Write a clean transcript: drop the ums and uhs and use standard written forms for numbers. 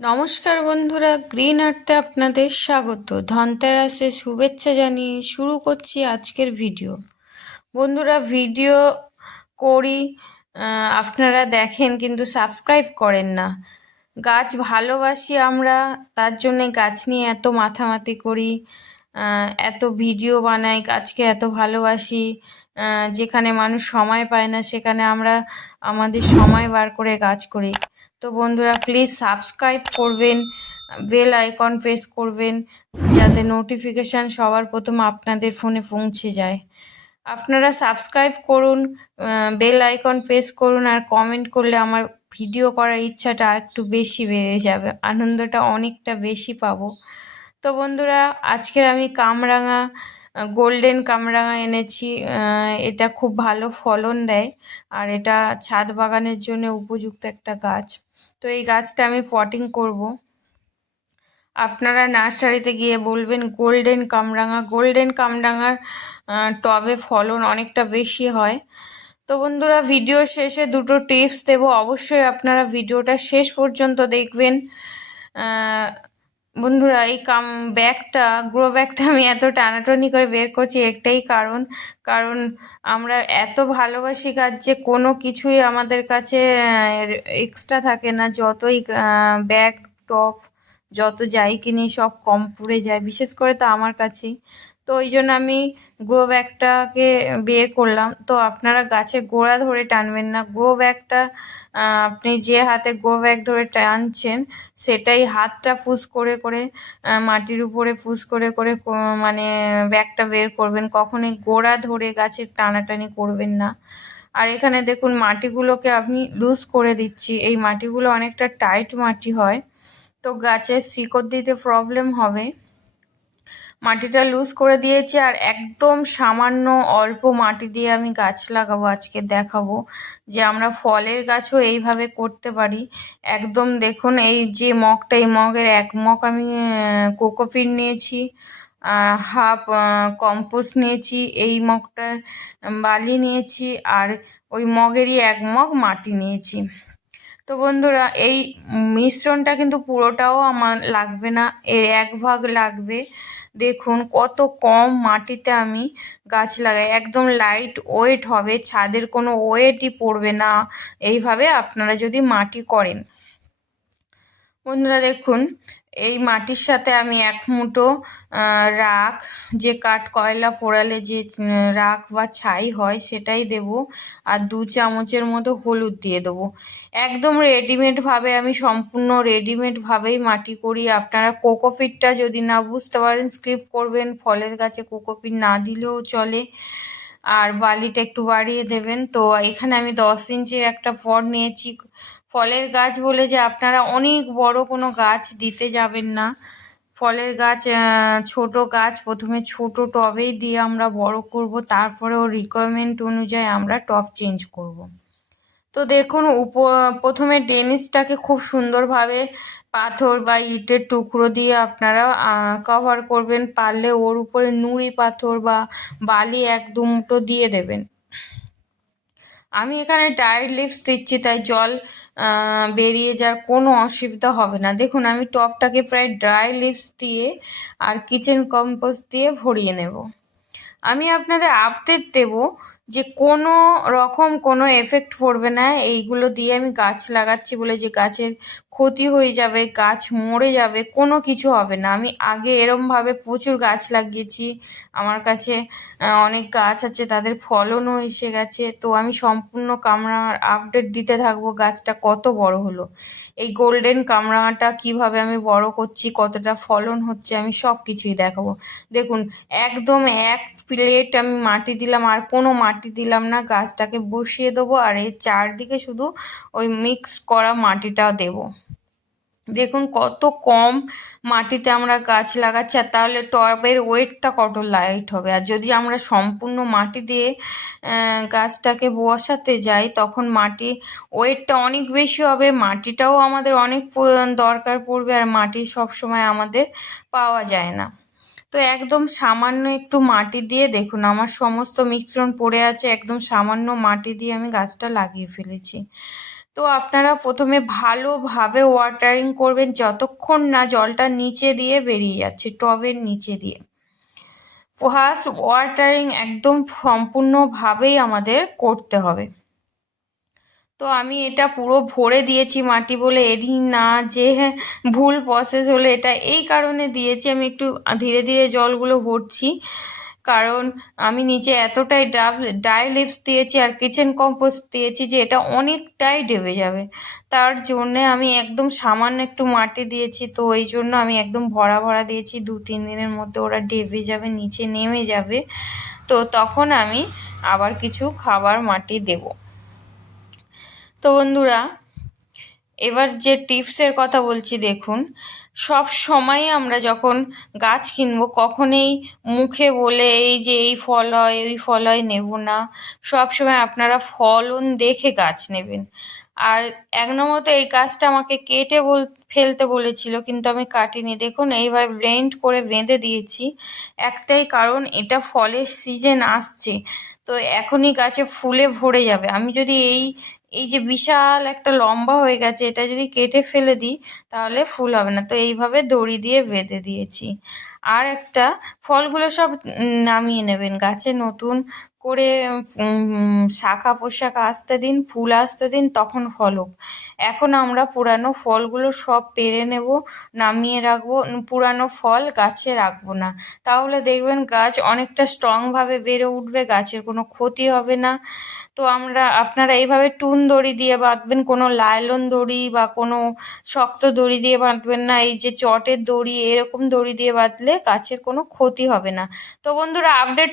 নমস্কার বন্ধুরা, গ্রিন আর্টে আপনাদের স্বাগত। ধনতেরাসের শুভেচ্ছা জানিয়ে শুরু করছি আজকের ভিডিও। বন্ধুরা, ভিডিও করি, আপনারা দেখেন কিন্তু সাবস্ক্রাইব করেন না। গাছ ভালোবাসি আমরা, তার জন্যে গাছ নিয়ে এত মাথামাতি করি, এত ভিডিও বানাই, গাছকে এত ভালোবাসি। যেখানে মানুষ সময় পায় না সেখানে আমরা আমাদের সময় বার করে গাছ করি। তো বন্ধুরা, প্লিজ সাবস্ক্রাইব করবেন, বেল আইকন প্রেস করবেন, যাতে নোটিফিকেশান সবার প্রথম আপনাদের ফোনে পৌঁছে যায়। আপনারা সাবস্ক্রাইব করুন, বেল আইকন প্রেস করুন, আর কমেন্ট করলে আমার ভিডিও করার ইচ্ছাটা একটু বেশি বেড়ে যাবে, আনন্দটা অনেকটা বেশি পাবো। তো বন্ধুরা, আজকের আমি কামরাঙা, গোল্ডেন কামরাঙা এনেছি। এটা খুব ভালো ফলন দেয়, আর এটা ছাদ বাগানের জন্য উপযুক্ত একটা গাছ। তো এই গাছটা আমি পটিং করব। আপনারা নার্সারিতে গিয়ে বলবেন গোল্ডেন কামরাঙার টবে ফলন অনেকটা বেশি হয়। তো বন্ধুরা, ভিডিও শেষে দুটো টিপস দেবো, অবশ্যই আপনারা ভিডিওটা শেষ পর্যন্ত দেখবেন। বন্ধুরা, এই গ্রো ব্যাগটা আমি এত টানাটানি করে বের করছি একটাই কারণ আমরা এত ভালোবাসি গাছ যে কোনো কিছুই আমাদের কাছে এক্সট্রা থাকে না। যতই ব্যাগ টপ যত যাই কিনি সব কম পড়ে যায়, বিশেষ করে তো আমার কাছেই। তো ওই জন্য আমি গ্রো ব্যাগটাকে বের করলাম। তো আপনারা গাছের গোড়া ধরে টানবেন না, গ্রো ব্যাগটা আপনি যে হাতে গ্রো ব্যাগ ধরে টানছেন সেটাই হাতটা ফুস করে করে মাটির উপরে ফুস করে করে মানে ব্যাগটা বের করবেন। কখনোই গোড়া ধরে গাছের টানাটানি করবেন না। আর এখানে দেখুন, মাটিগুলোকে আমি লুজ করে দিচ্ছি। এই মাটিগুলো অনেকটা টাইট মাটি হয়, তো গাছের শিকড় দিতে প্রবলেম হবে। মাটিটা লুজ করে দিয়েছি, আর একদম সামান্য অল্প মাটি দিয়ে আমি গাছ লাগাবো। আজকে দেখাবো যে আমরা ফলের গাছও এইভাবে করতে পারি। একদম দেখুন, এই যে মগটা, এই মগের এক মগ আমি কোকোপিট নিয়েছি, হাফ কম্পোস্ট নিয়েছি, এই মগটার বালি নিয়েছি, আর ওই মগেরই এক মগ মাটি নিয়েছি। তো বন্ধুরা, এই মিশ্রণটা কিন্তু পুরোটাও আমার লাগবে না, এর এক ভাগ লাগবে। দেখুন কত কম মাটিতে আমি গাছ লাগাই, একদম লাইট ওয়েট হবে, ছাদের কোনো ওয়েটই পড়বে না এইভাবে আপনারা যদি মাটি করেন। বন্ধুরা দেখুন, এই মাটির সাথে আমি এক মুঠো রাখ, যে কাঠ কয়লা পোড়ালে যে রাখ বা ছাই হয় সেটাই দেব, আর 2 চামচের মতো হলুদ দিয়ে দেবো। একদম রেডিমেডভাবে, আমি সম্পূর্ণ রেডিমেডভাবেই মাটি করি। আপনারা কোকোপিটটা যদি না বুঝতে পারেন স্কিপ করবেন, ফলের গাছে কোকোপিট না দিলেও চলে, আর বালিটা একটু বাড়িয়ে দেবেন। তো এখানে আমি 10 ইঞ্চির একটা পট নিয়েছি। ফলের গাছ বলে যে আপনারা অনেক বড় কোনো গাছ দিতে যাবেন না। ফলের গাছ, ছোট গাছ প্রথমে ছোট টবেই দিয়ে আমরা বড় করব, তারপরে ওর রিকোয়ারমেন্ট অনুযায়ী আমরা টব চেঞ্জ করব। তো দেখুন, প্রথমে ডেনিসটাকে খুব সুন্দরভাবে পাথর বা ইটের টুকরো দিয়ে আপনারা কভার করবেন। পারলে ওর উপরে নুড়ি পাথর বা বালি 1-2 মুঠো দিয়ে দেবেন। আমি এখানে ড্রাই লিভস দিচ্ছি, তাই জল বেরিয়ে যাওয়ার কোনো অসুবিধা হবে না। দেখুন, আমি টবটাকে প্রায় ড্রাই লিভস দিয়ে আর কিচেন কম্পোস্ট দিয়ে ভরিয়ে নেব। আমি আপনাদের আপডেট দেব যে কোনো রকম কোনো এফেক্ট পড়বে না এইগুলো দিয়ে। আমি গাছ লাগাচ্ছি বলে যে গাছের ক্ষতি হয়ে যাবে, গাছ মরে যাবে, কোনো কিছু হবে না। আমি আগে এরমভাবে প্রচুর গাছ লাগিয়েছি, আমার কাছে অনেক গাছ আছে, তাদের ফলনও এসে গেছে। তো আমি সম্পূর্ণ কামরাঙার আপডেট দিতে থাকবো, গাছটা কত বড় হলো, এই গোল্ডেন কামরাঙাটা কিভাবে আমি বড় করছি, কতটা ফলন হচ্ছে, আমি সব কিছুই দেখাবো। দেখুন, একদম এক প্লেট আমি মাটি দিলাম, আর কোনো মাটি দিলাম না, গাছটাকে বসিয়ে দেবো, আর এর চারদিকে শুধু ওই মিক্স করা মাটিটা দেবো। দেখুন কত কম মাটিতে আমরা গাছ লাগাচ্ছি, আর তাহলে টবের ওয়েটটা কত লাইট হবে। আর যদি আমরা সম্পূর্ণ মাটি দিয়ে গাছটাকে বসাতে যাই তখন মাটি ওয়েটটা অনেক বেশি হবে, মাটিটাও আমাদের অনেক দরকার পড়বে, আর মাটি সবসময় আমাদের পাওয়া যায় না। তো একদম সামান্য একটু মাটি দিয়ে, দেখুন আমার সমস্ত মিশ্রণ পড়ে আছে, একদম সামান্য মাটি দিয়ে আমি গাছটা লাগিয়ে ফেলেছি। তো আপনারা প্রথমে ভালোভাবে ওয়াটারিং করবেন যতক্ষণ না জলটা নিচে দিয়ে বেরিয়ে যাচ্ছে, টবের নিচে দিয়ে। ফার্স্ট ওয়াটারিং একদম সম্পূর্ণভাবেই আমাদের করতে হবে। তো আমি এটা পুরো ভরে দিয়েছি মাটি বলে, এরই না যে ভুল প্রসেস হলো, এটা এই কারণে দিয়েছি, আমি একটু ধীরে ধীরে জলগুলো ভরছি, কারণ আমি নিচে এতটাই ডাই লিভস দিয়েছি আর কিচেন কম্পোস্ট দিয়েছি যে এটা অনেকটাই ডেবে যাবে। তার জন্যে আমি একদম সামান্য একটু মাটি দিয়েছি, তো ওই জন্য আমি একদম ভরা ভরা দিয়েছি। 2-3 দিনের মধ্যে ওরা ডেবে যাবে, নিচে নেমে যাবে, তো তখন আমি আবার কিছু খাবার মাটি দেবো। তো বন্ধুরা, এবার যে টিপসের কথা বলছি দেখুন, সব সময় আমরা যখন গাছ কিনবো কখনোই মুখে বলে এই যে এই ফল হয় ওই ফল হয় নেব না। সব সময় আপনারা ফলন দেখে গাছ নেবেন। আর 1 নম্বর তো এই গাছটা আমাকে কেটে ফেলতে বলেছিল, কিন্তু আমি কাটিনি। দেখুন এইভাবে ব্লেন্ড করে বেঁধে দিয়েছি, একটাই কারণ এটা ফলের সিজন আসছে, তো এখনই গাছে ফুলে ভরে যাবে। আমি যদি এই এই যে বিশাল একটা লম্বা হয়ে গেছে, এটা যদি কেটে ফেলে দিই তাহলে ফুল হবে না, তো এইভাবে দড়ি দিয়ে বেঁধে দিয়েছি। আর একটা, ফলগুলো সব নামিয়ে নেবেন, গাছে নতুন করে শাখা পোশাখা আসতে দিন, ফুল আসতে দিন, তখন ফল হোক। এখন আমরা পুরানো ফলগুলো সব পেড়ে নেব, নামিয়ে রাখবো, পুরানো ফল গাছে রাখবো না, তাহলে দেখবেন গাছ অনেকটা স্ট্রংভাবে বেড়ে উঠবে, গাছের কোনো ক্ষতি হবে না। তো আপনারা এইভাবে টুন দড়ি দিয়ে বাঁধবেন, কোনো লাইলন দড়ি বা কোনো শক্ত দড়ি দিয়ে বাঁধবেন না। এই যে চটের দড়ি, এরকম দড়ি দিয়ে বাঁধলে গাছের কোনো ক্ষতি হবে না। তো বন্ধুরা, আপডেট